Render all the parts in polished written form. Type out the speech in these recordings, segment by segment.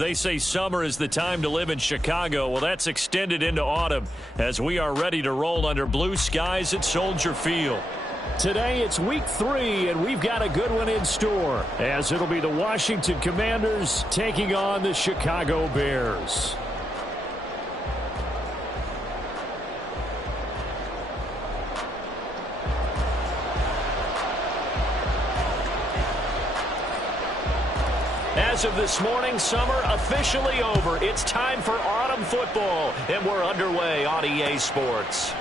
They say summer is the time to live in Chicago. Well, that's extended into autumn as we are ready to roll under blue skies at Soldier Field. Today it's week 3, and we've got a good one in store, as it'll be the Washington Commanders taking on the Chicago Bears. As of this morning, summer officially over. It's time for autumn football, and we're underway on EA Sports.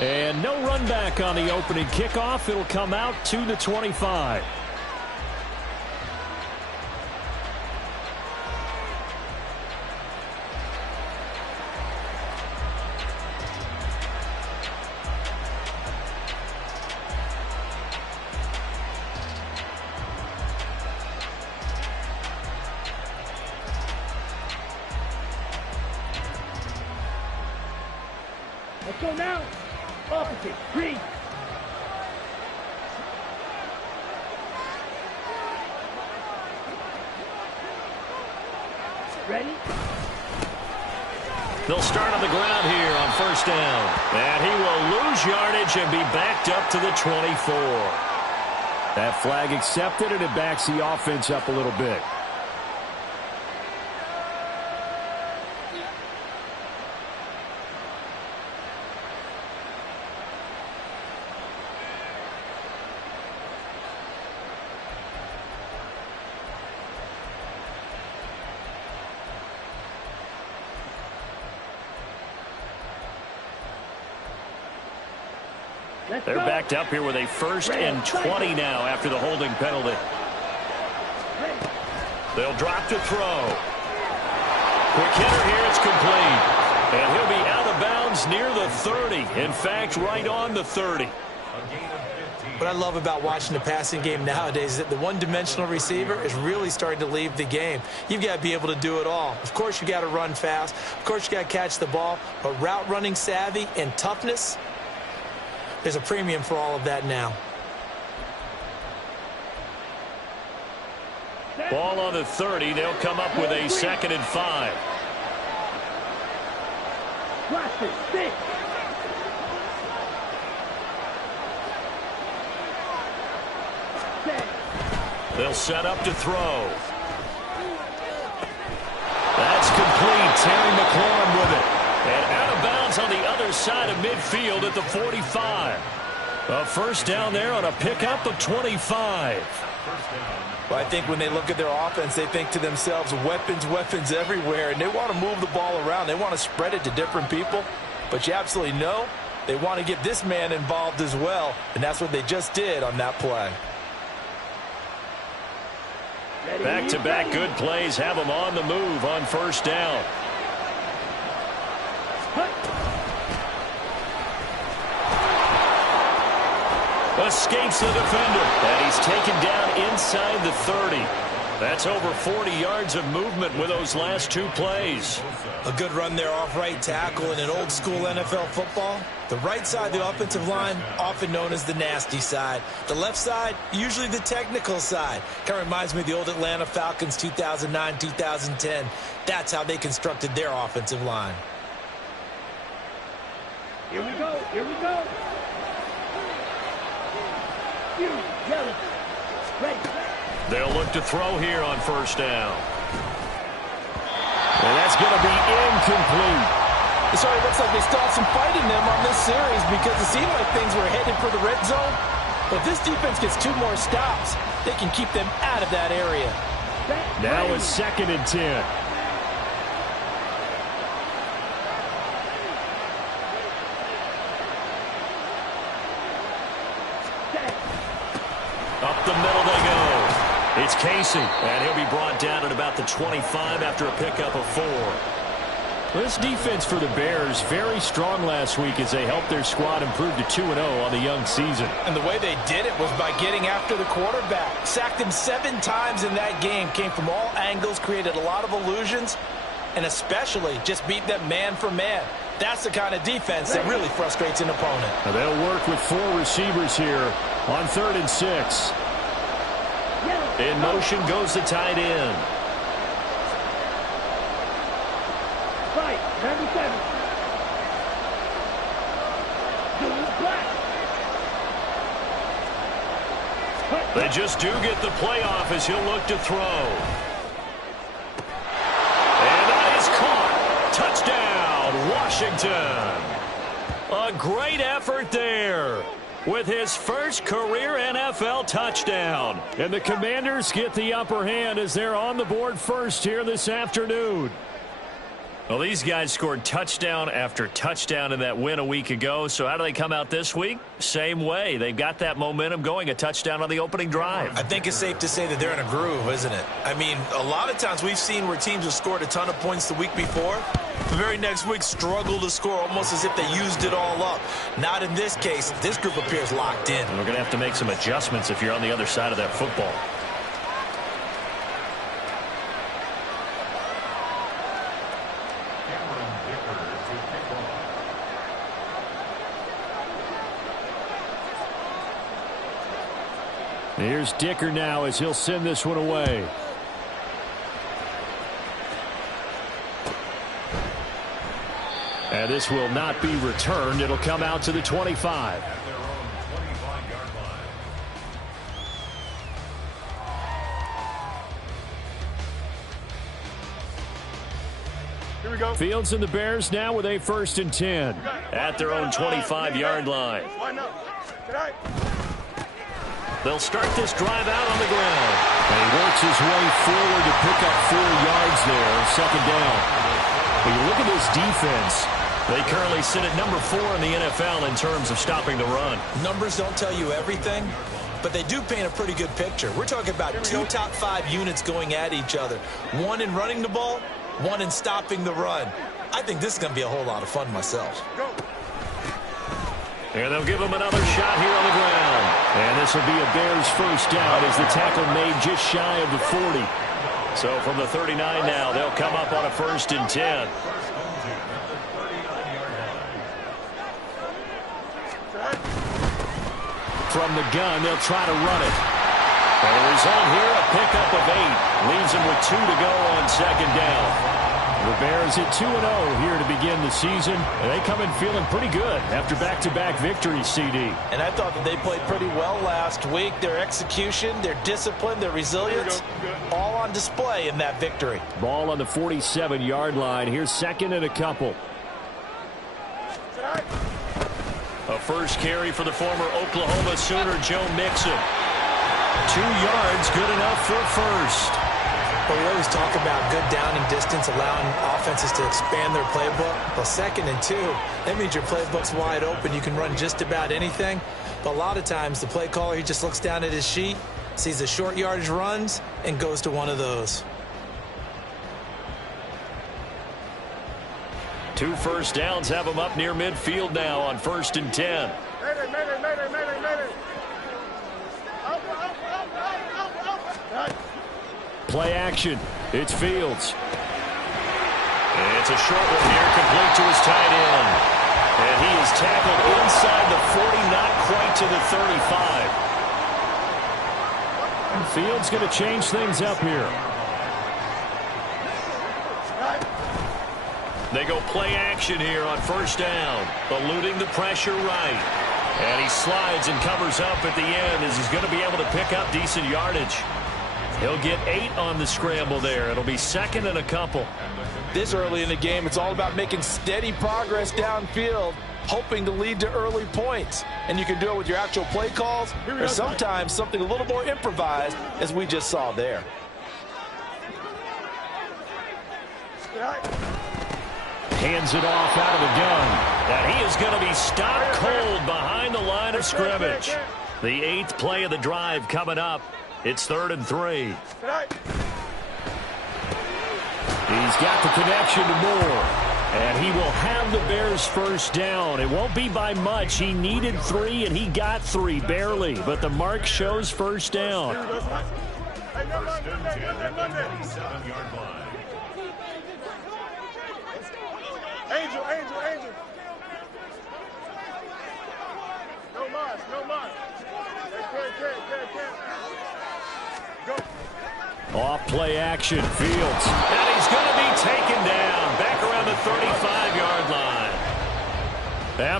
And no run back on the opening kickoff. It'll come out to the 25. Let's go now. Opposite. Green. Ready? They'll start on the ground here on first down. And he will lose yardage and be backed up to the 24. That flag accepted, and it backs the offense up a little bit. They're backed up here with a 1st and 20 now after the holding penalty. They'll drop to throw. Quick hitter here, it's complete. And he'll be out of bounds near the 30. In fact, right on the 30. What I love about watching the passing game nowadays is that the one-dimensional receiver is really starting to leave the game. You've got to be able to do it all. Of course, you got to run fast. Of course, you got to catch the ball. But route running savvy and toughness, there's a premium for all of that now. Ball on the 30. They'll come up with a 2nd and 5. Watch it. 6. They'll set up to throw. That's complete. Terry McLaurin with it. And out of bounds on the other side of midfield at the 45. A first down there on a pickup of 25. Well, I think when they look at their offense, they think to themselves, weapons, weapons everywhere, and they want to move the ball around. They want to spread it to different people. But you absolutely know they want to get this man involved as well, and that's what they just did on that play. Back-to-back good plays have them on the move on first down. Escapes the defender, and he's taken down inside the 30. That's over 40 yards of movement with those last 2 plays. A good run there off right tackle in an old-school NFL football. The right side of the offensive line, often known as the nasty side. The left side, usually the technical side. Kind of reminds me of the old Atlanta Falcons 2009-2010. That's how they constructed their offensive line. Here we go. Here we go. Yellow. Ready. They'll look to throw here on first down. And that's going to be incomplete. It sort of looks like they still have some fight in them on this series because it seemed like things were headed for the red zone. But if this defense gets 2 more stops, they can keep them out of that area. Now it's 2nd and 10. Up the middle they go. It's Casey, and he'll be brought down at about the 25 after a pickup of 4. This defense for the Bears, very strong last week as they helped their squad improve to 2-0 on the young season. And the way they did it was by getting after the quarterback. Sacked him 7 times in that game. Came from all angles, created a lot of illusions, and especially just beat them man for man. That's the kind of defense that really frustrates an opponent. Now they'll work with 4 receivers here on 3rd and 6. In motion goes the tight end. 97. Julius Black. They just do get the playoff as he'll look to throw. And that is caught. Touchdown, Washington. A great effort there with his first career NFL touchdown. And the Commanders get the upper hand as they're on the board first here this afternoon. Well, these guys scored touchdown after touchdown in that win a week ago. So how do they come out this week? Same way. They've got that momentum going, a touchdown on the opening drive. I think it's safe to say that they're in a groove, isn't it? I mean, a lot of times we've seen where teams have scored a ton of points the week before. The very next week struggle to score almost as if they used it all up. Not in this case. This group appears locked in. And we're going to have to make some adjustments if you're on the other side of that football. Here's Dicker now as he'll send this one away. And this will not be returned. It'll come out to the 25. Here we go. Fields and the Bears now with a 1st and 10. At their own 25-yard line. Line up. Tonight. They'll start this drive out on the ground. And he works his way forward to pick up 4 yards there, 2nd down. When you look at this defense, they currently sit at number 4 in the NFL in terms of stopping the run. Numbers don't tell you everything, but they do paint a pretty good picture. We're talking about 2 top 5 units going at each other. One in running the ball, one in stopping the run. I think this is going to be a whole lot of fun myself. Go. And they'll give him another shot here on the ground. and this will be a Bears 1st down as the tackle made just shy of the 40. So from the 39 now, they'll come up on a 1st and 10. From the gun, they'll try to run it. And the result here, a pickup of 8. Leaves them with 2 to go on 2nd down. The Bears at 2-0 here to begin the season. And they come in feeling pretty good after back-to-back victories, CD. And I thought that they played pretty well last week. Their execution, their discipline, their resilience, all on display in that victory. Ball on the 47-yard line. Here's 2nd and a couple. A first carry for the former Oklahoma Sooner, Joe Mixon. 2 yards, good enough for a first. But we always talk about good down and distance, allowing offenses to expand their playbook. Well, 2nd and 2, that means your playbook's wide open. You can run just about anything. But a lot of times, the play caller, he just looks down at his sheet, sees the short yardage runs, and goes to one of those. 2 first downs have them up near midfield now on 1st and 10. Play action. It's Fields. It's a short one here, complete to his tight end. And he is tackled inside the 40, not quite to the 35. Fields going to change things up here. They go play action here on 1st down, eluding the pressure right. And he slides and covers up at the end as he's going to be able to pick up decent yardage. He'll get 8 on the scramble there. It'll be 2nd and a couple. This early in the game, it's all about making steady progress downfield, hoping to lead to early points. And you can do it with your actual play calls or sometimes something a little more improvised, as we just saw there. Hands it off out of the gun. And he is going to be stopped cold behind the line of scrimmage. The 8th play of the drive coming up. It's 3rd and 3. He's got the connection to Moore. And he will have the Bears' 1st down. It won't be by much. He needed 3, and he got 3, barely. But the mark shows 1st down. Angel. No more. Go. Off play action, Fields. And he's going to be taken down. Back around the 35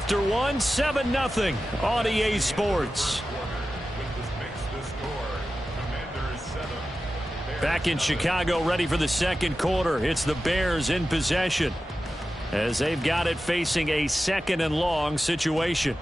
After one, 7-0 on EA Sports. Back in Chicago, ready for the second quarter. It's the Bears in possession as they've got it facing a 2nd and long situation.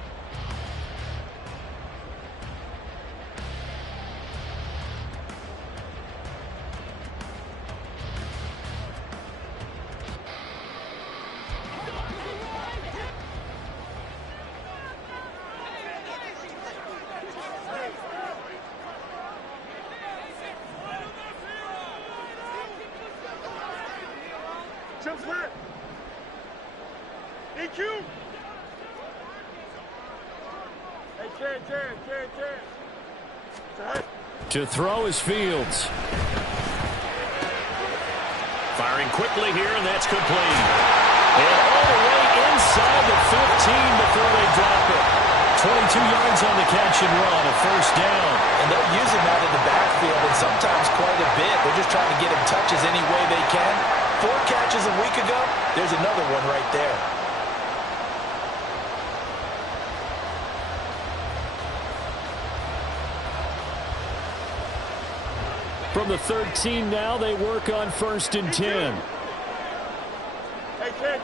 To throw is Fields. Firing quickly here, and that's complete. And all the way inside the 15 before they drop it. 22 yards on the catch and run, a first down. And they'll use him out in the backfield, and sometimes quite a bit. They're just trying to get him touches any way they can. 4 catches a week ago, there's another one right there. From the 13 now, they work on 1st and 10. Hey, Ken.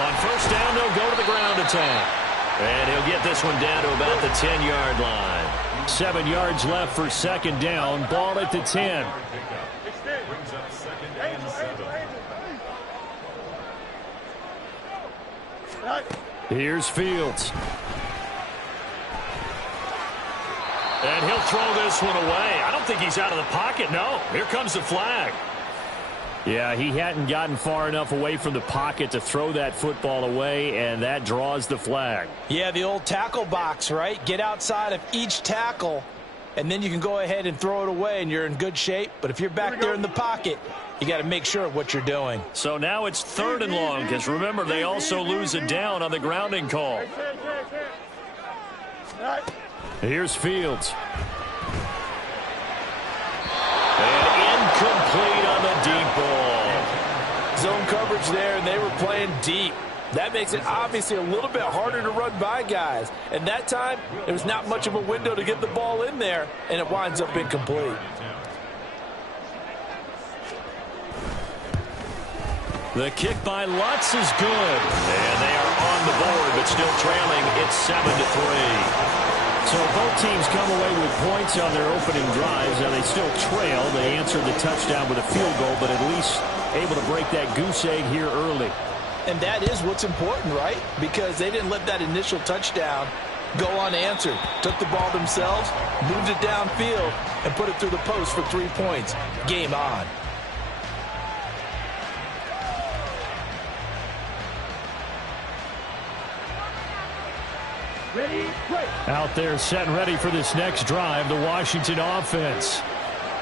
On first down, they'll go to the ground attack. And he'll get this one down to about the 10-yard line. 7 yards left for 2nd down. Ball at the 10. Here's Fields. And he'll throw this one away. I don't think he's out of the pocket, no. Here comes the flag. Yeah, he hadn't gotten far enough away from the pocket to throw that football away, and that draws the flag. Yeah, the old tackle box, right? Get outside of each tackle, and then you can go ahead and throw it away, and you're in good shape. But if you're back there in the pocket, you got to make sure of what you're doing. So now it's 3rd and long, because remember, they also lose it down on the grounding call. Here's Fields. And incomplete on the deep ball. Zone coverage there, and they were playing deep. That makes it obviously a little bit harder to run by guys. And that time, there was not much of a window to get the ball in there, and it winds up incomplete. The kick by Lutz is good. And they are on the board, but still trailing. It's 7-3. So both teams come away with points on their opening drives. Now they still trail. They answered the touchdown with a field goal, but at least able to break that goose egg here early. And that is what's important, right? Because they didn't let that initial touchdown go unanswered. Took the ball themselves, moved it downfield, and put it through the post for 3 points. Game on. Ready, play. Out there set and ready for this next drive, the Washington offense.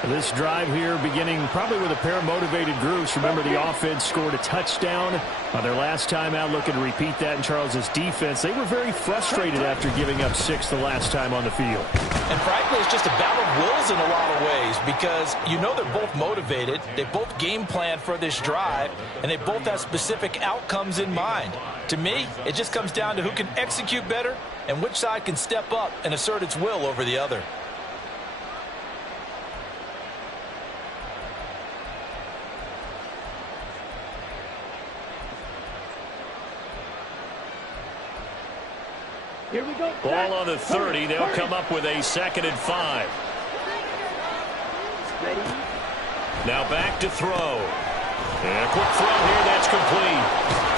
This drive here beginning probably with a pair of motivated groups. Remember, the offense scored a touchdown on their last time out. Looking to repeat that in Charles's defense. They were very frustrated after giving up 6 the last time on the field. And frankly, it's just a battle of wills in a lot of ways because you know they're both motivated. They both game plan for this drive, and they both have specific outcomes in mind. To me, it just comes down to who can execute better and which side can step up and assert its will over the other. Here we go. Ball on the 30. They'll come up with a 2nd and 5. Ready. Now back to throw. And a quick throw here. That's complete.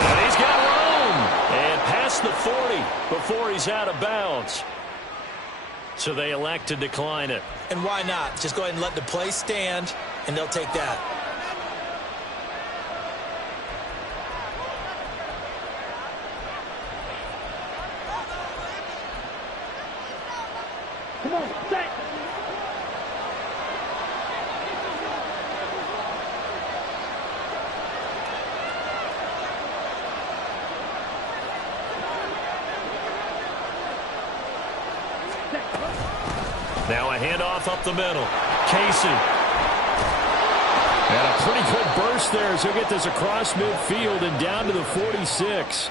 And he's got room. And past the 40 before he's out of bounds. So they elect to decline it. And why not? Just go ahead and let the play stand, and they'll take that. Come on, set. Now a handoff up the middle. Casey. And a pretty good burst there as he'll get this across midfield and down to the 46.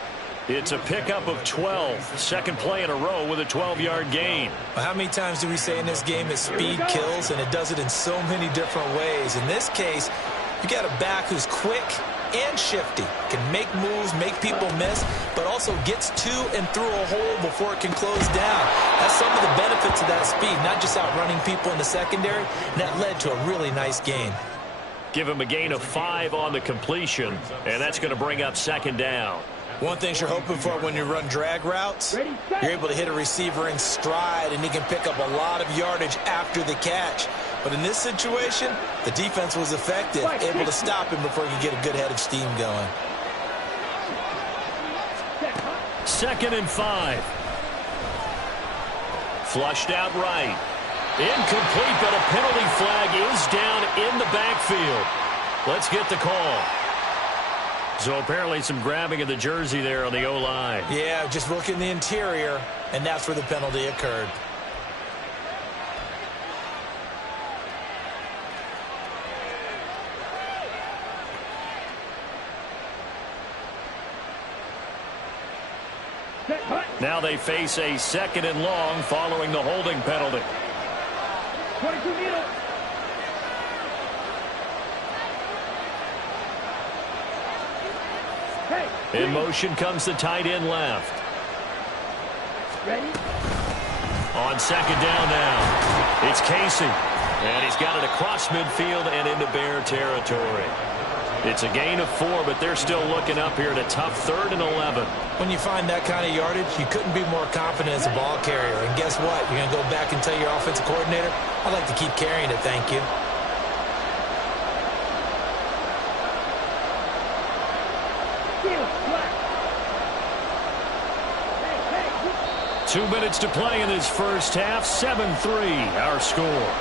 It's a pickup of 12. Second play in a row with a 12-yard gain. Well, how many times do we say in this game that speed kills, and it does it in so many different ways? In this case, you got a back who's quick and shifty, can make moves, make people miss, but also gets to and through a hole before it can close down. That's some of the benefits of that speed, not just outrunning people in the secondary, and that led to a really nice gain. Give him a gain of 5 on the completion, and that's going to bring up second down. One thing you're hoping for when you run drag routes, you're able to hit a receiver in stride, and he can pick up a lot of yardage after the catch. But in this situation, the defense was effective, able to stop him before he could get a good head of steam going. 2nd and 5. Flushed out right. Incomplete, but a penalty flag is down in the backfield. Let's get the call. So apparently some grabbing of the jersey there on the O-line. Yeah, just look in the interior, and that's where the penalty occurred. Now they face a 2nd and long following the holding penalty. 22 meters. In motion comes the tight end left. Ready? On 2nd down now. It's Casey. And he's got it across midfield and into Bear territory. It's a gain of 4, but they're still looking up here at a tough 3rd and 11. When you find that kind of yardage, you couldn't be more confident as a ball carrier. And guess what? You're going to go back and tell your offensive coordinator, I'd like to keep carrying it, thank you. Field flat. 2 minutes to play in this first half. 7-3, our score.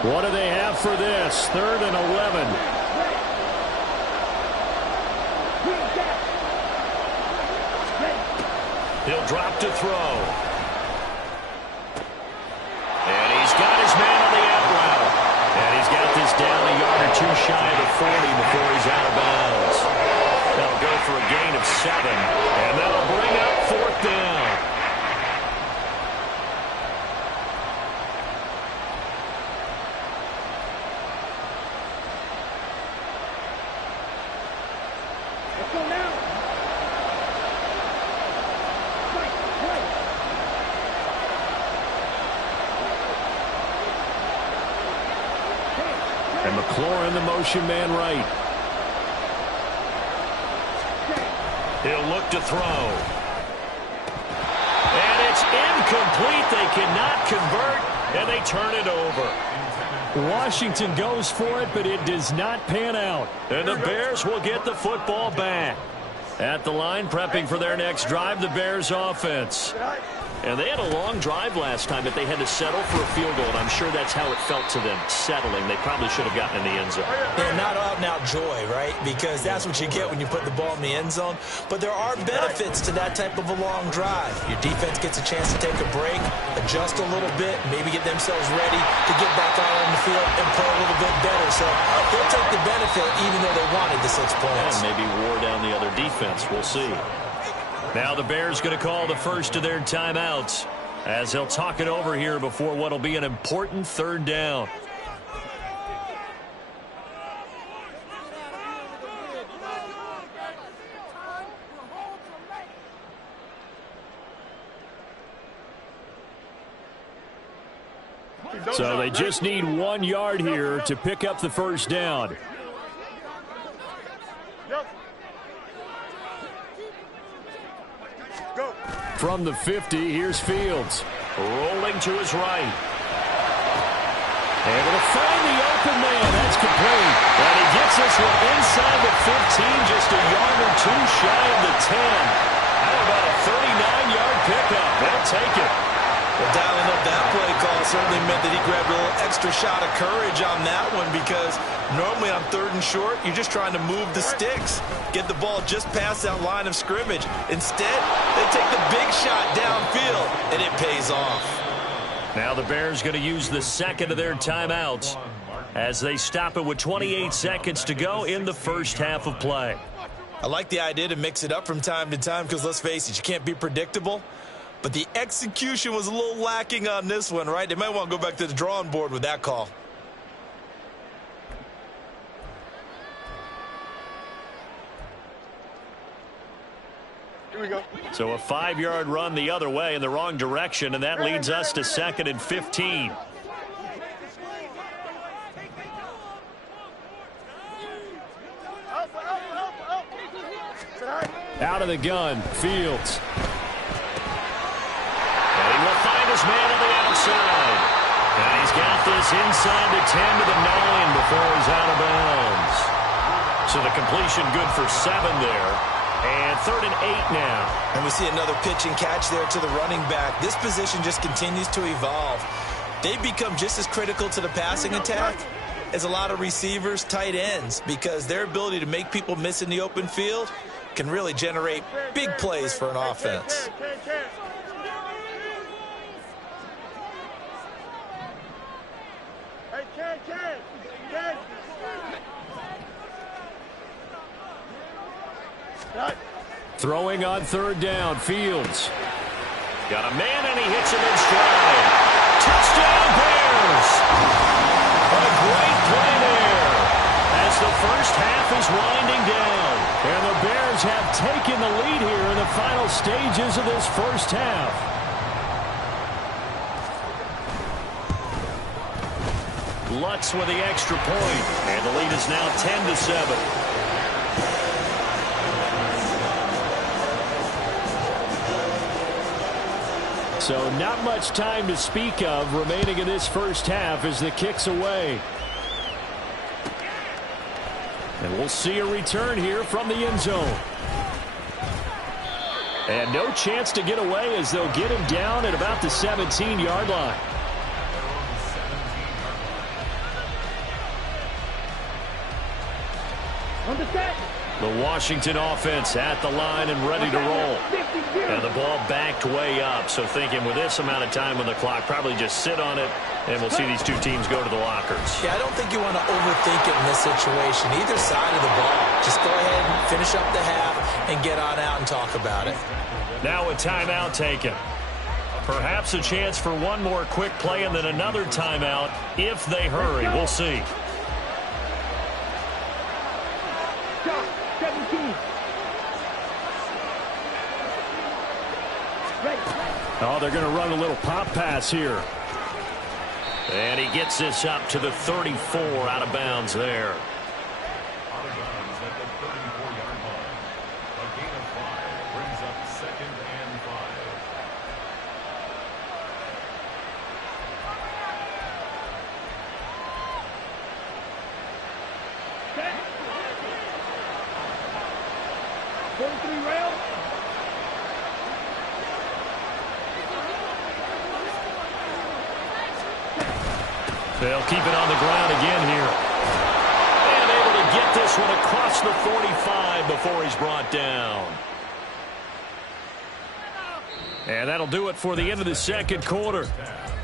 What do they have for this? 3rd and 11. He'll drop to throw. And he's got his man on the out route. And he's got this down a yard or 2 shy of the 40 before he's out of bounds. That'll go for a gain of 7. And that'll bring up 4th down. Let's go now. And McLaurin, the motion man right. He'll look to throw. And it's incomplete. They cannot convert, and they turn it over. Washington goes for it, but it does not pan out. And the Bears will get the football back. At the line, prepping for their next drive, the Bears offense. And they had a long drive last time, but they had to settle for a field goal. And I'm sure that's how it felt to them, settling. They probably should have gotten in the end zone. Yeah, not out-and-out joy, right? Because that's what you get when you put the ball in the end zone. But there are benefits to that type of a long drive. Your defense gets a chance to take a break, adjust a little bit, maybe get themselves ready to get back out on the field and play a little bit better. So they'll take the benefit even though they wanted the 6 points. And maybe wore down the other defense. We'll see. Now the Bears going to call the first of their timeouts as they'll talk it over here before what will be an important 3rd down. So they just need 1 yard here to pick up the first down. From the 50, here's Fields. Rolling to his right. Able to find the open man. That's complete. And he gets this one inside the 15, just a yard or 2 shy of the 10. How about a 39-yard pickup? They'll take it. Well, dialing up that play call certainly meant that he grabbed a little extra shot of courage on that one, because normally on 3rd and short, you're just trying to move the sticks, get the ball just past that line of scrimmage. Instead, they take the big shot downfield, and it pays off. Now the Bears going to use the second of their timeouts as they stop it with 28 seconds to go in the first half of play. I like the idea to mix it up from time to time, because let's face it, you can't be predictable. But the execution was a little lacking on this one, right? They might want to go back to the drawing board with that call. Here we go. So a 5-yard run the other way in the wrong direction, and that leads us to 2nd and 15. Out of the gun, Fields. And he will find his man on the outside. And he's got this inside the 10 to the 9 before he's out of bounds. So the completion good for 7 there. And 3rd and 8 now. And we see another pitch and catch there to the running back. This position just continues to evolve. They become just as critical to the passing attack as a lot of receivers, tight ends, because their ability to make people miss in the open field can really generate big plays for an offense. Throwing on 3rd down, Fields. Got a man, and he hits him in stride. Touchdown, Bears! A great play there as the first half is winding down. And the Bears have taken the lead here in the final stages of this first half. Lutz with the extra point, and the lead is now 10-7. So not much time to speak of remaining in this first half as the kick's away. And we'll see a return here from the end zone. And no chance to get away as they'll get him down at about the 17-yard line. On the set. The Washington offense at the line and ready to roll. And the ball backed way up, so thinking with this amount of time on the clock, probably just sit on it, and we'll see these two teams go to the lockers. Yeah, I don't think you want to overthink it in this situation, either side of the ball. Just go ahead and finish up the half and get on out and talk about it. Now a timeout taken. Perhaps a chance for one more quick play and then another timeout if they hurry. We'll see. 17. Oh, they're going to run a little pop pass here. And he gets this up to the 34, out of bounds there. Out of bounds at the 34-yard line. A gain of 5 brings up 2nd and 5. Set. 43 rail. They'll keep it on the ground again here. And able to get this one across the 45 before he's brought down. And that'll do it for the end of the second quarter.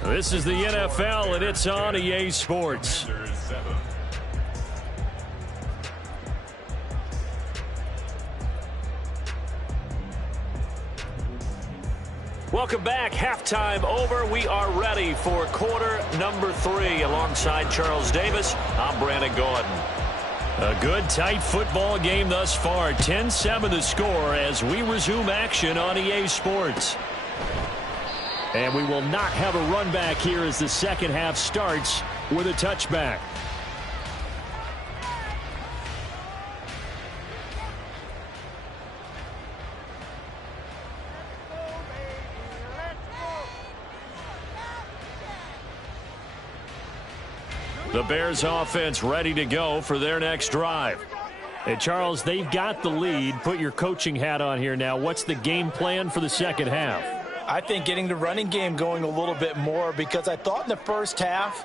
This is the NFL, and it's on EA Sports. Welcome back. Halftime over. We are ready for quarter number 3. Alongside Charles Davis, I'm Brandon Gordon. A good, tight football game thus far. 10-7 the score as we resume action on EA Sports. And we will not have a run back here as the second half starts with a touchback. The Bears offense ready to go for their next drive. Hey, Charles, they've got the lead. Put your coaching hat on here now. What's the game plan for the second half? I think getting the running game going a little bit more, because I thought in the first half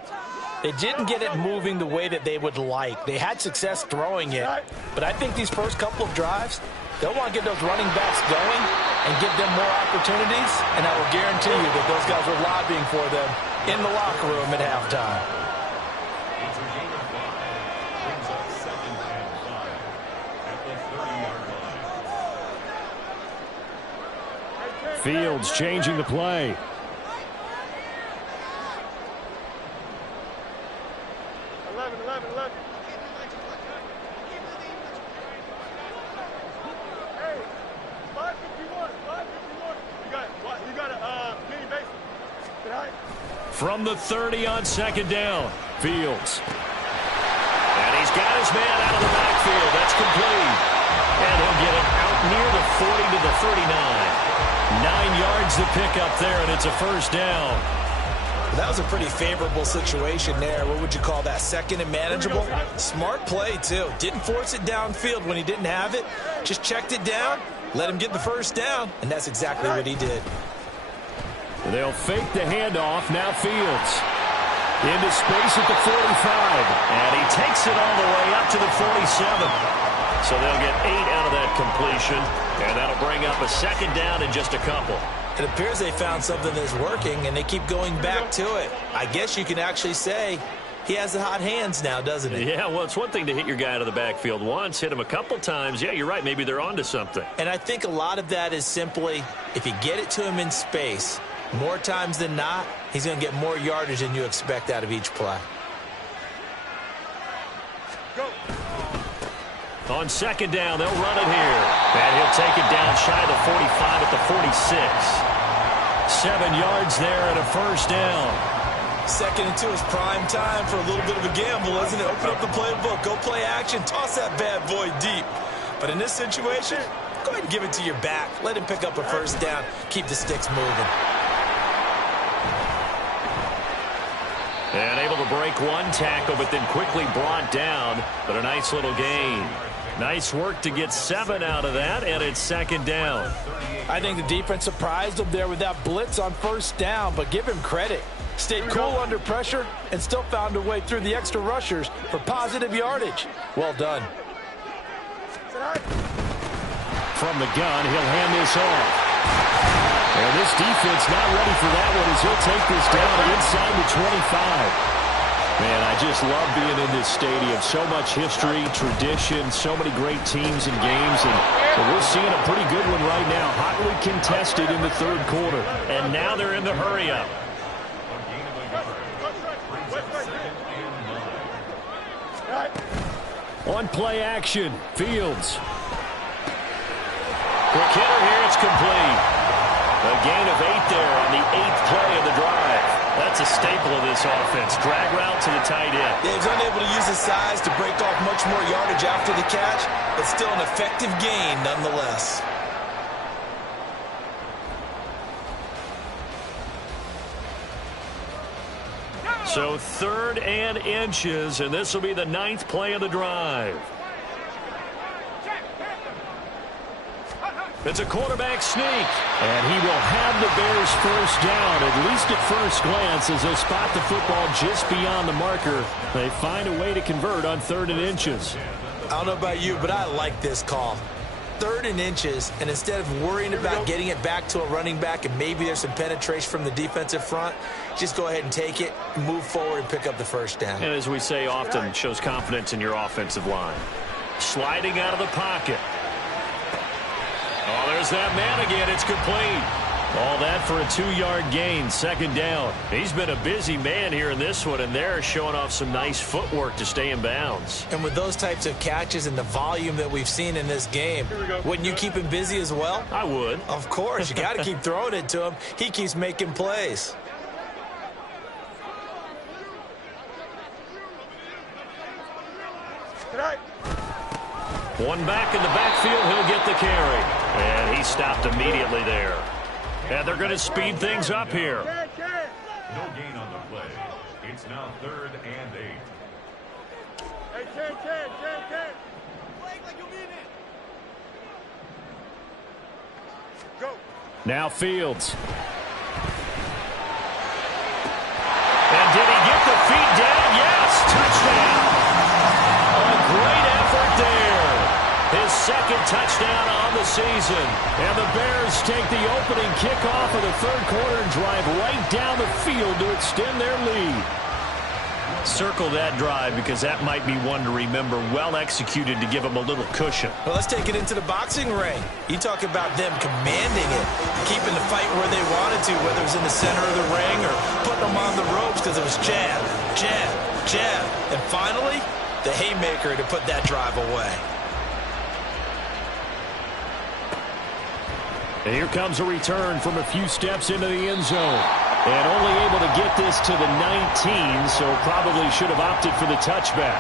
they didn't get it moving the way that they would like. They had success throwing it, but I think these first couple of drives, they'll want to get those running backs going and give them more opportunities, and I will guarantee you that those guys are lobbying for them in the locker room at halftime. It's a gain of 5. Brings up 2nd and 5 at the 30-yard line. Fields changing the play. 11. Hey, 551. You got a mini base. Tonight. From the 30 on 2nd down. Fields. And he's got his man out of the backfield. That's complete. And he'll get it out near the 40 to the 39. 9 yards to pick up there, and it's a first down. That was a pretty favorable situation there. What would you call that? Second and manageable? Smart play, too. Didn't force it downfield when he didn't have it. Just checked it down, let him get the first down, and that's exactly what he did. They'll fake the handoff. Now Fields. Into space at the 45. And he takes it all the way up to the 47. So they'll get 8 out of that completion, and that'll bring up a 2nd down in just a couple. It appears they found something that's working, and they keep going back to it. I guess you can actually say he has the hot hands now, doesn't he? Yeah, well, it's one thing to hit your guy out of the backfield once, hit him a couple times. Yeah, you're right. Maybe they're onto something. And I think a lot of that is simply, if you get it to him in space, more times than not, he's going to get more yardage than you expect out of each play. On 2nd down, they'll run it here. And he'll take it down shy of the 45 at the 46. 7 yards there and a first down. 2nd and 2 is prime time for a little bit of a gamble, isn't it? Open up the playbook, go play action, toss that bad boy deep. But in this situation, go ahead and give it to your back. Let him pick up a first down. Keep the sticks moving. And able to break one tackle, but then quickly brought down. But a nice little gain. Nice work to get 7 out of that, and it's 2nd down. I think the defense surprised him there with that blitz on first down, but give him credit. Stayed cool under pressure and still found a way through the extra rushers for positive yardage. Well done. From the gun, he'll hand this off. And this defense not ready for that one as he'll take this down inside the 25. Man, I just love being in this stadium. So much history, tradition, so many great teams and games. And we're seeing a pretty good one right now. Hotly contested in the 3rd quarter. And now they're in the hurry-up. On play action, Fields. Quick hitter here, it's complete. A gain of 8 there on the 8th play of the drive. That's a staple of this offense. Drag route to the tight end. Yeah, he's unable to use his size to break off much more yardage after the catch, but still an effective gain nonetheless. So 3rd and inches, and this will be the 9th play of the drive. It's a quarterback sneak, and he will have the Bears first down, at least at first glance, as they'll spot the football just beyond the marker. They find a way to convert on 3rd and inches. I don't know about you, but I like this call. 3rd and inches, and instead of worrying about getting it back to a running back and maybe there's some penetration from the defensive front, just go ahead and take it, move forward, and pick up the first down. And as we say often, shows confidence in your offensive line. Sliding out of the pocket. Oh, there's that man again. It's complete. All that for a 2-yard gain, 2nd down. He's been a busy man here in this one, and they're showing off some nice footwork to stay in bounds. And with those types of catches and the volume that we've seen in this game, wouldn't you keep him busy as well? I would. Of course. You got to keep throwing it to him. He keeps making plays. One back in the backfield, he'll get the carry. And he stopped immediately there. And they're going to speed things up here. No gain on the play. It's now 3rd and 8. Hey, 10. Go. Now Fields. And did he get the feet down? Yes, touchdown. A great effort there. His second touchdown on the season. And the Bears take the opening kickoff of the third quarter and drive right down the field to extend their lead. Circle that drive because that might be one to remember. Well executed to give them a little cushion. Well, let's take it into the boxing ring. You talk about them commanding it, keeping the fight where they wanted to, whether it was in the center of the ring or putting them on the ropes because it was jab, jab, jab. And finally, the haymaker to put that drive away. And here comes a return from a few steps into the end zone. And only able to get this to the 19, so probably should have opted for the touchback.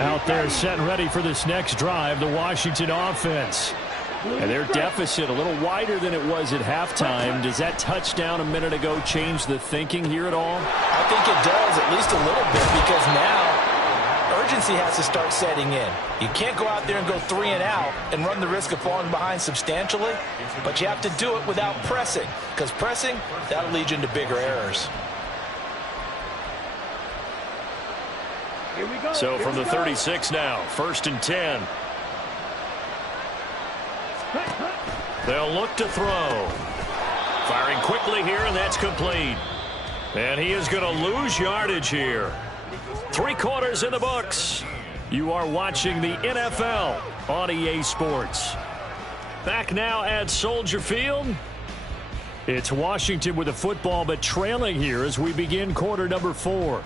Out there set and ready for this next drive, the Washington offense. And their deficit a little wider than it was at halftime. Does that touchdown a minute ago change the thinking here at all? I think it does, at least a little bit, because now urgency has to start setting in. You can't go out there and go 3 and out and run the risk of falling behind substantially, but you have to do it without pressing, because pressing, that'll lead you into bigger errors. Here we go. So from the 36 now, 1st and 10. They'll look to throw. Firing quickly here, and that's complete. And he is going to lose yardage here. 3 quarters in the books. You are watching the NFL on EA Sports. Back now at Soldier Field. It's Washington with the football, but trailing here as we begin quarter number 4.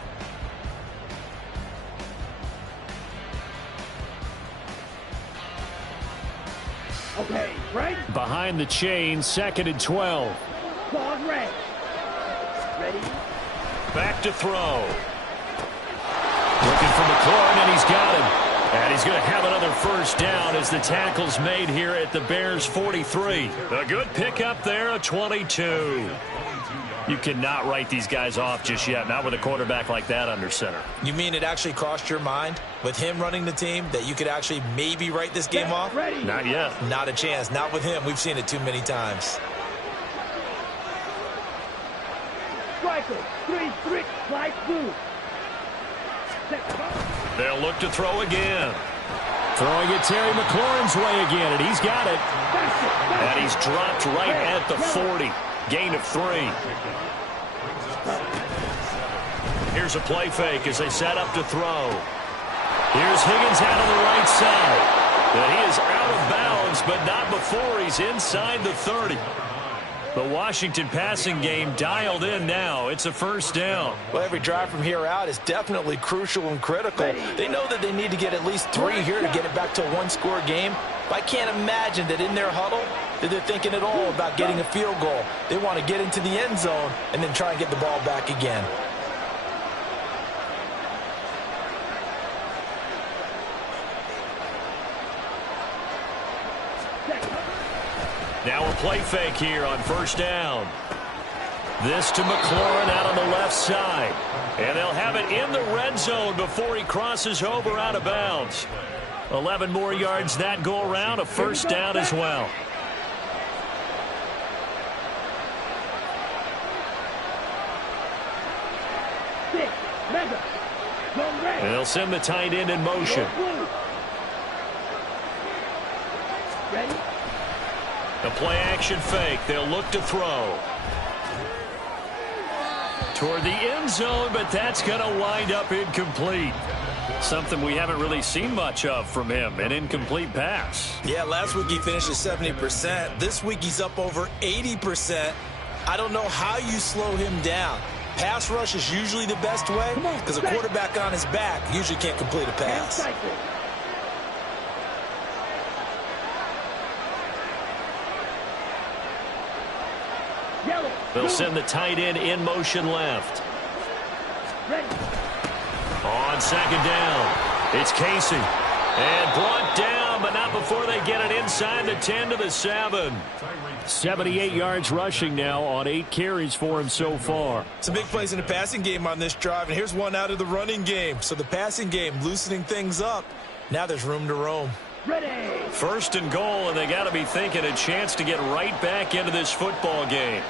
Okay, right. Behind the chain, 2nd and 12. Ball red. Ready? Back to throw. Looking for McLaurin, and he's got him. And he's going to have another first down as the tackle's made here at the Bears' 43. A good pickup there, a 22. You cannot write these guys off just yet, not with a quarterback like that under center. You mean it actually crossed your mind with him running the team that you could actually maybe write this game off? Ready. Not yet. Not a chance. Not with him. We've seen it too many times. Striker. 3-3. Slide through. They'll look to throw again. Throwing it Terry McLaurin's way again, and he's got it. And he's dropped right at the 40. Gain of 3. Here's a play fake as they set up to throw. Here's Higgins out on the right side. And he is out of bounds, but not before he's inside the 30. The Washington passing game dialed in now. It's a first down. Well, every drive from here out is definitely crucial and critical. They know that they need to get at least 3 here to get it back to a one-score game. But I can't imagine that in their huddle that they're thinking at all about getting a field goal. They want to get into the end zone and then try and get the ball back again. Now a play fake here on first down. This to McLaurin out on the left side. And they'll have it in the red zone before he crosses over out of bounds. 11 more yards that go around, a first down as well. And they'll send the tight end in motion. Ready? A play action fake. They'll look to throw. Toward the end zone, but that's going to wind up incomplete. Something we haven't really seen much of from him, an incomplete pass. Yeah, last week he finished at 70%. This week he's up over 80%. I don't know how you slow him down. Pass rush is usually the best way because a quarterback on his back usually can't complete a pass. They'll send the tight end in motion left. On second down, it's Casey. And brought down, but not before they get it inside the 10 to the 7. 78 yards rushing now on 8 carries for him so far. Some big plays in the passing game on this drive, and here's one out of the running game. So the passing game loosening things up. Now there's room to roam. Ready. 1st and goal, and they got to be thinking a chance to get right back into this football game.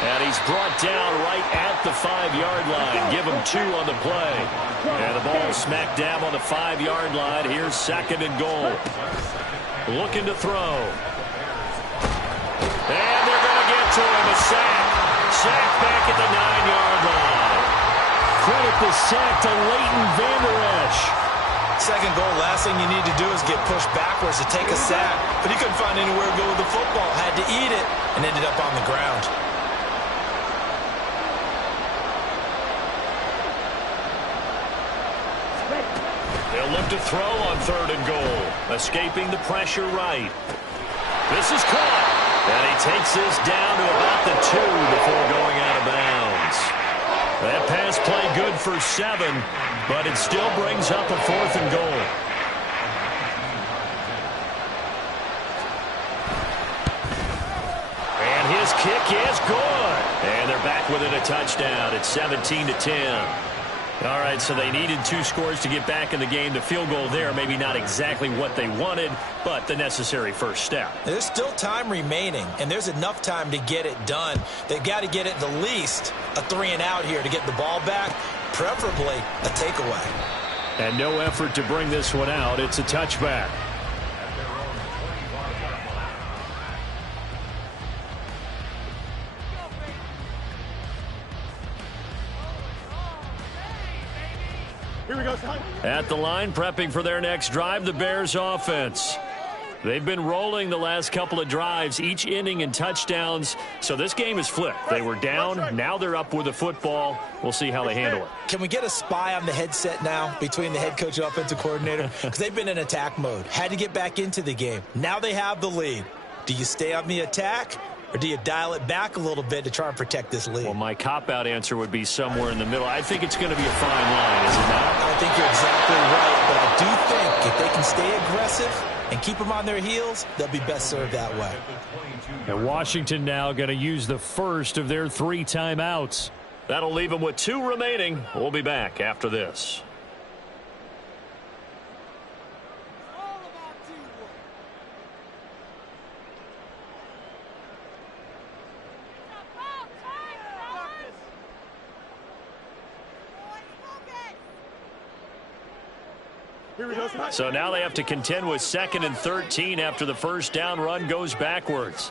And he's brought down right at the 5-yard line. Give him 2 on the play. And the ball smack dab on the 5-yard line. Here's 2nd and goal. Looking to throw. And they're going to get to him. A sack. Sack back at the 9-yard line. Credit the sack to Leighton Vander Esch. 2nd goal, last thing you need to do is get pushed backwards to take a sack. But he couldn't find anywhere to go with the football. Had to eat it and ended up on the ground. They'll look to throw on 3rd and goal. Escaping the pressure right. This is caught. And he takes this down to about the 2 before going out of bounds. That pass play good for 7, but it still brings up a 4th and goal. And his kick is good. And they're back within a touchdown. It's 17-10. All right, so they needed 2 scores to get back in the game. The field goal there, maybe not exactly what they wanted, but the necessary first step. There's still time remaining, and there's enough time to get it done. They've got to get at the least a 3-and-out here to get the ball back, preferably a takeaway. And no effort to bring this one out. It's a touchback. Here we go, son. At the line, prepping for their next drive, the Bears offense. They've been rolling the last couple of drives, each ending in touchdowns. So this game is flipped. They were down. Now they're up with the football. We'll see how they handle it. Can we get a spy on the headset now between the head coach and offensive coordinator? Because they've been in attack mode. Had to get back into the game. Now they have the lead. Do you stay on the attack? Or do you dial it back a little bit to try and protect this lead? Well, my cop-out answer would be somewhere in the middle. I think it's going to be a fine line, is it not? I think you're exactly right, but I do think if they can stay aggressive and keep them on their heels, they'll be best served that way. And Washington now going to use the first of their 3 timeouts. That'll leave them with 2 remaining. We'll be back after this. So now they have to contend with 2nd and 13 after the first down run goes backwards.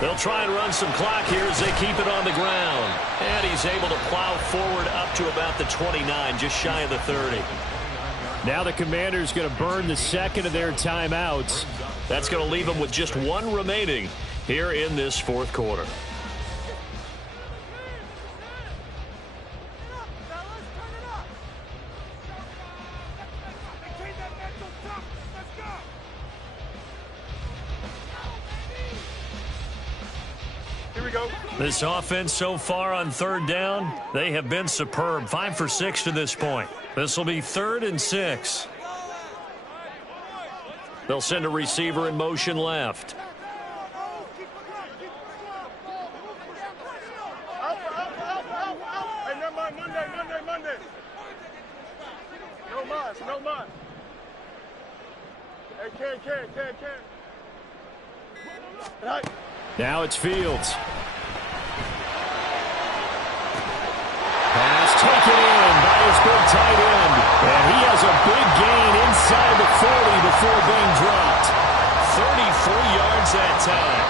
They'll try and run some clock here as they keep it on the ground. And he's able to plow forward up to about the 29, just shy of the 30. Now the Commanders going to burn the 2nd of their timeouts. That's going to leave them with just 1 remaining here in this 4th quarter. This offense so far on 3rd down, they have been superb. 5 for 6 to this point. This will be 3rd and 6. They'll send a receiver in motion left. Hey, never mind. Monday. No mas. Hey, can. Right. Now it's Fields. Pass taken in by his big tight end. And he has a big gain inside the 40 before being dropped. 33 yards that time.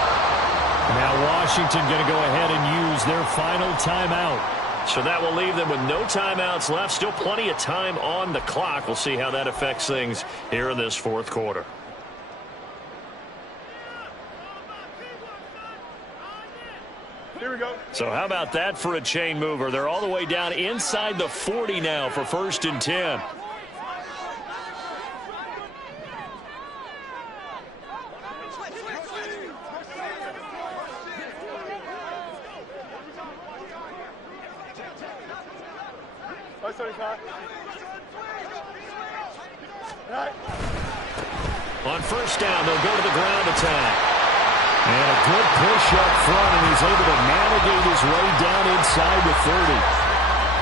Now Washington going to go ahead and use their final timeout. So that will leave them with no timeouts left. Still plenty of time on the clock. We'll see how that affects things here in this 4th quarter. Here we go. So how about that for a chain mover? They're all the way down inside the 40 now for 1st and 10. 175. Right. On first down, they'll go to the ground attack. And a good push up front, and he's able to navigate his way down inside the 30.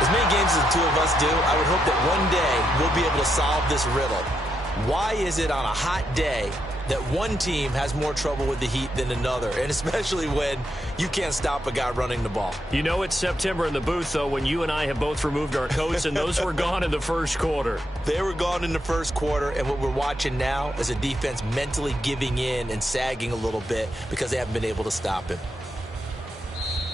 As many games as the two of us do, I would hope that one day we'll be able to solve this riddle. Why is it on a hot day that one team has more trouble with the heat than another, and especially when you can't stop a guy running the ball? You know it's September in the booth, though, when you and I have both removed our coats, and those were gone in the first quarter. They were gone in the first quarter, and what we're watching now is a defense mentally giving in and sagging a little bit because they haven't been able to stop him.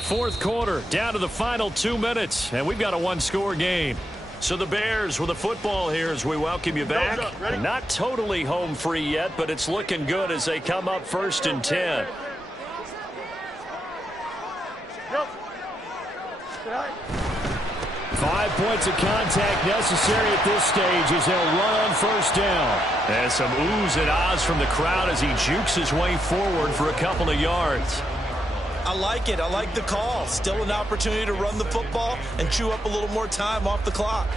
Fourth quarter, down to the final 2 minutes, and we've got a one-score game. So the Bears with the football here as we welcome you back. Not totally home free yet, but it's looking good as they come up 1st and 10. Go. 5 points of contact necessary at this stage as they'll run on first down. And some oohs and ahs from the crowd as he jukes his way forward for a couple of yards. I like it. I like the call. Still an opportunity to run the football and chew up a little more time off the clock.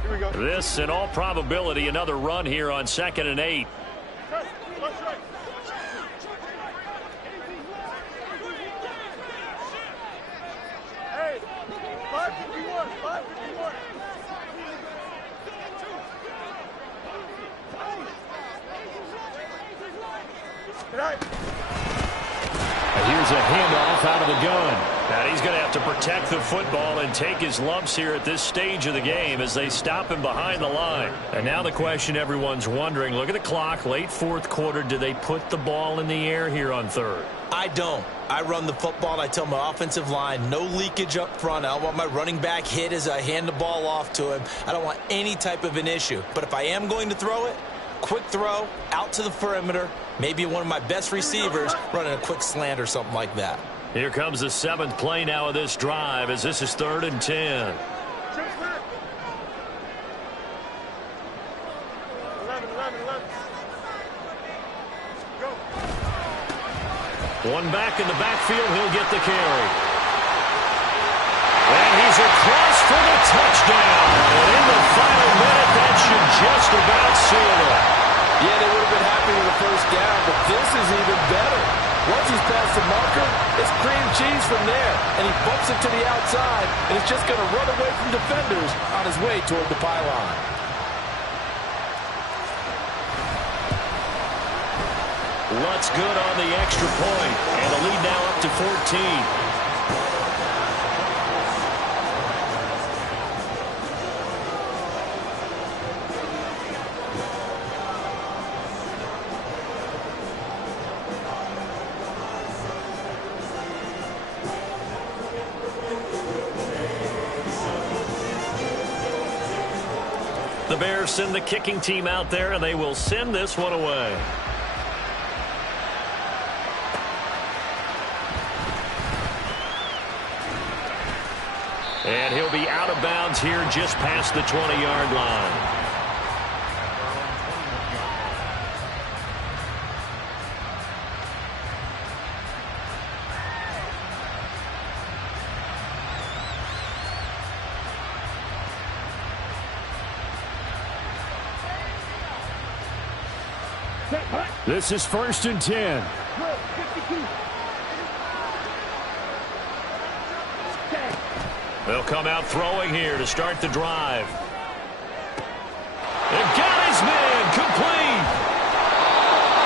Here we go. This, in all probability, another run here on 2nd and 8. Left, right. Hey, 551, 551. Right. And here's a handoff out of the gun. And he's going to have to protect the football and take his lumps here at this stage of the game as they stop him behind the line. And now the question everyone's wondering, look at the clock, late fourth quarter, do they put the ball in the air here on third? I don't. I run the football, and I tell my offensive line, no leakage up front. I don't want my running back hit as I hand the ball off to him. I don't want any type of an issue. But if I am going to throw it, quick throw, out to the perimeter, maybe one of my best receivers running a quick slant or something like that. Here comes the 7th play now of this drive as this is 3rd and 10. 11, 11, 11. Go. One back in the backfield, he'll get the carry. And he's across for the touchdown. And in the final minute, that should just about seal it. Yeah, they would have been happy with the first down, but this is even better. Once he's past the marker, it's cream cheese from there, and he bumps it to the outside, and it's just going to run away from defenders on his way toward the pylon. Lutz good on the extra point, and the lead now up to 14. The Bears send the kicking team out there, and they will send this one away. And he'll be out of bounds here just past the 20-yard line. This is 1st and 10. They'll come out throwing here to start the drive. They've got his man complete.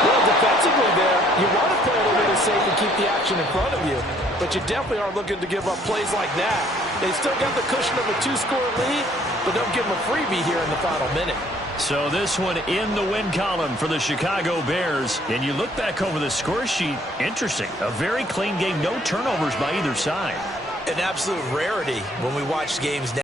Well, defensively there, you want to play a little bit safe and keep the action in front of you, but you definitely aren't looking to give up plays like that. They still got the cushion of a 2-score lead, but don't give them a freebie here in the final minute. So this one in the win column for the Chicago Bears. And you look back over the score sheet, interesting. A very clean game, no turnovers by either side. An absolute rarity when we watch games now.